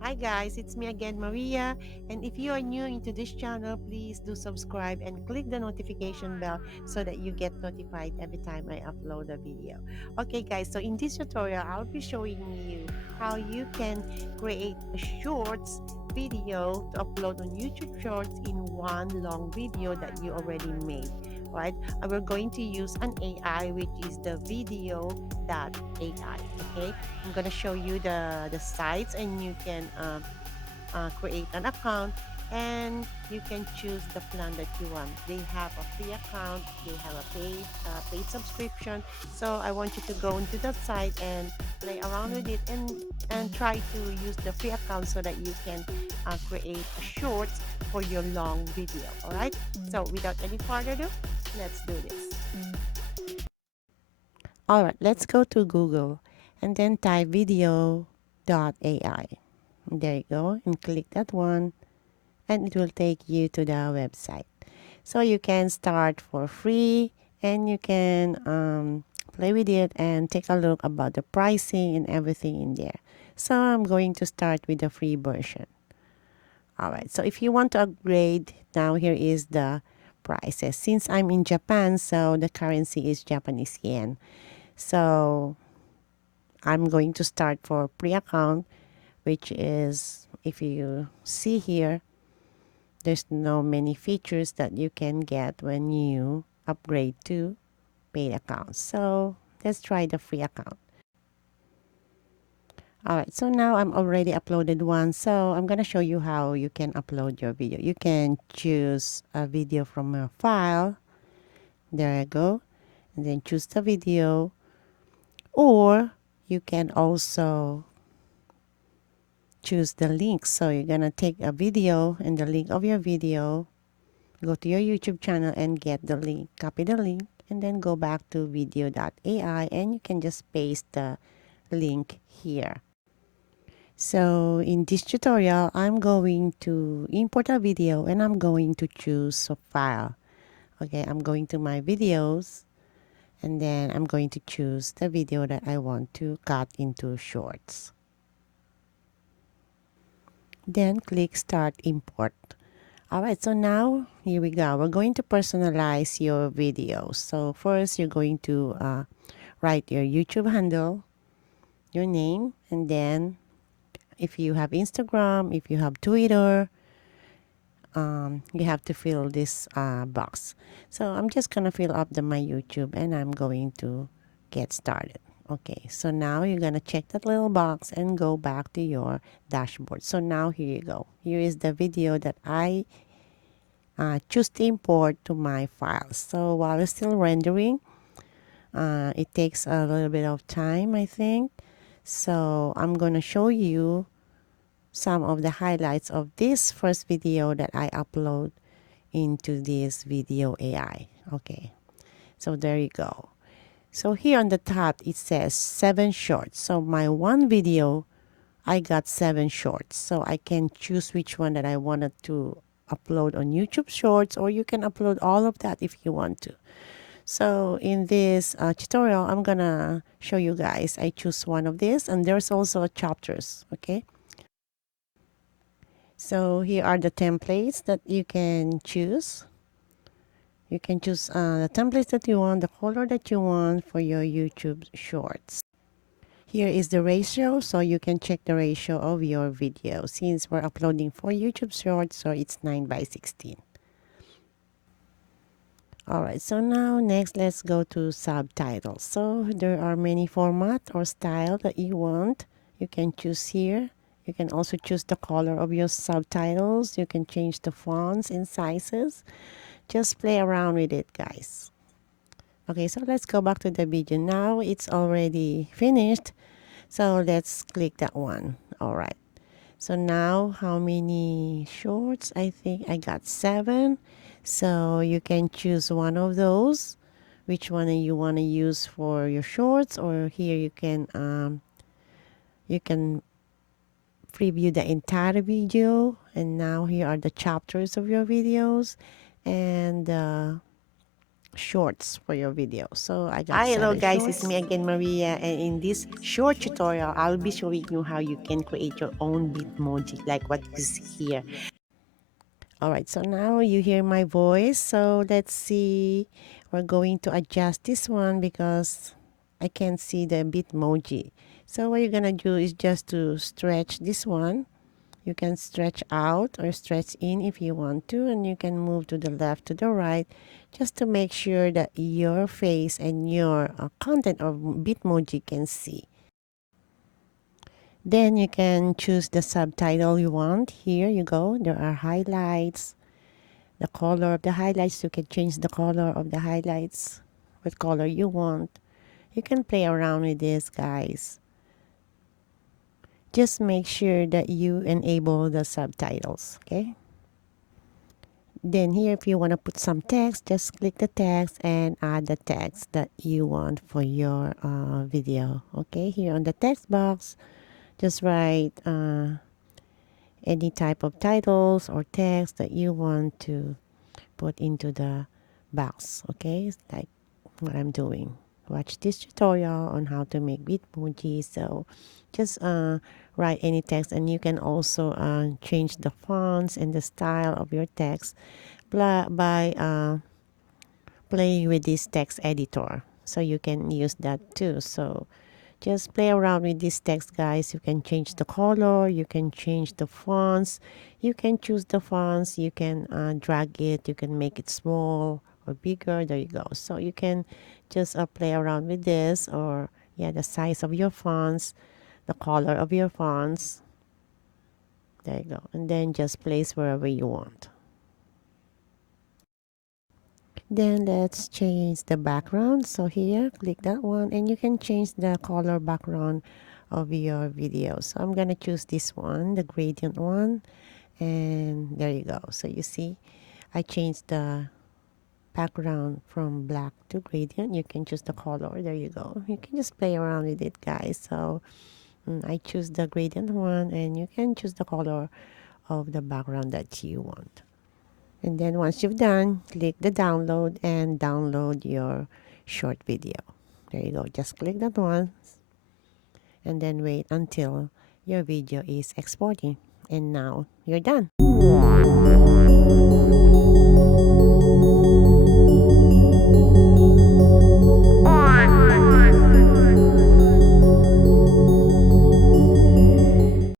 Hi guys, it's me again, Maria. And if you are new into this channel, please do subscribe and click the notification bell so that you get notified every time I upload a video. Okay guys, so in this tutorial, I'll be showing you how you can create a shorts video to upload on YouTube Shorts in one long video that you already made, right? We're going to use an AI, which is the Vidyo.AI, okay? I'm gonna show you the sites, and you can create an account, and you can choose the plan that you want. They have a free account, they have a paid subscription. So I want you to go into that site and play around with it, and try to use the free account so that you can create a short for your long video. All right. So without any further ado, let's do this. All right, let's go to Google and then type video.ai. There you go, and click that one, and it will take you to the website. So you can start for free, and you can play with it and take a look about the pricing and everything in there. So I'm going to start with the free version. All right, so if you want to upgrade, now here is the prices. Since I'm in Japan, so the currency is Japanese yen. So I'm going to start for pre-account, which is, if you see here, there's no many features that you can get when you upgrade to paid account. So let's try the free account. All right, so now I'm already uploaded one. So I'm gonna show you how you can upload your video. You can choose a video from a file. There you go. And then choose the video. Or you can also choose the link. So you're gonna take a video and the link of your video, go to your YouTube channel and get the link, copy the link, and then go back to video.ai, and you can just paste the link here. So in this tutorial, I'm going to import a video, and I'm going to choose a file. Okay, I'm going to my videos, and then I'm going to choose the video that I want to cut into shorts. Then click Start Import. All right, so now here we go. We're going to personalize your videos. So first, you're going to write your YouTube handle, your name, and then if you have Instagram, if you have Twitter, you have to fill this box. So I'm just gonna fill up my YouTube, and I'm going to get started. Okay, so now you're gonna check that little box and go back to your dashboard. So now here you go. Here is the video that I choose to import to my files. So while it's still rendering, it takes a little bit of time, I think. So I'm going to show you some of the highlights of this first video that I upload into this video AI. Okay, so there you go. So here on the top, it says 7 shorts. So my one video, I got 7 shorts. So I can choose which one that I wanted to upload on YouTube Shorts, or you can upload all of that if you want to. So in this tutorial, I'm gonna show you guys. I choose one of these, and there's also chapters. Okay. So here are the templates that you can choose. You can choose the templates that you want, the color that you want for your YouTube Shorts. Here is the ratio, so you can check the ratio of your video. Since we're uploading for YouTube Shorts, so it's 9:16. All right, so now next, let's go to subtitles. So there are many format or style that you want. You can choose here. You can also choose the color of your subtitles. You can change the fonts and sizes. Just play around with it, guys. Okay, so let's go back to the video. Now it's already finished. So let's click that one. All right. So now how many shorts? I think I got 7. So you can choose one of those, which one you want to use for your shorts, or here you can preview the entire video. And now here are the chapters of your videos, and shorts for your video. So I got Hi, hello 7 guys, it's shorts. me again, Maria, and in this short tutorial, I'll be showing you how you can create your own Bitmoji, like what you see here. All right, so now you hear my voice. So let's see. We're going to adjust this one because I can't see the Bitmoji. So what you're gonna do is just to stretch this one. You can stretch out or stretch in if you want to, and you can move to the left, to the right, just to make sure that your face and your content of Bitmoji can see. Then you can choose the subtitle you want. Here you go. There are highlights, the color of the highlights. You can change the color of the highlights, what color you want. You can play around with this, guys. Just make sure that you enable the subtitles, okay? Then here, if you want to put some text, just click the text and add the text that you want for your video. Okay, here on the text box, just write any type of titles or text that you want to put into the box. Okay, it's like what I'm doing. Watch this tutorial on how to make Bitmoji. So just write any text, and you can also change the fonts and the style of your text by playing with this text editor. So you can use that too. So just play around with this text, guys. You can change the color, you can change the fonts, you can choose the fonts, you can drag it, you can make it small or bigger. There you go. So you can just play around with this, or yeah, the size of your fonts, the color of your fonts. There you go. And then just place wherever you want. Then let's change the background. So here, click that one, and you can change the color background of your video. So I'm gonna choose this one, the gradient one, and there you go. So you see, I changed the background from black to gradient. You can choose the color. There you go. You can just play around with it, guys. So I choose the gradient one, and you can choose the color of the background that you want. And then once you've done, click the download and download your short video. There you go. Just click that one and then wait until your video is exporting. And now you're done.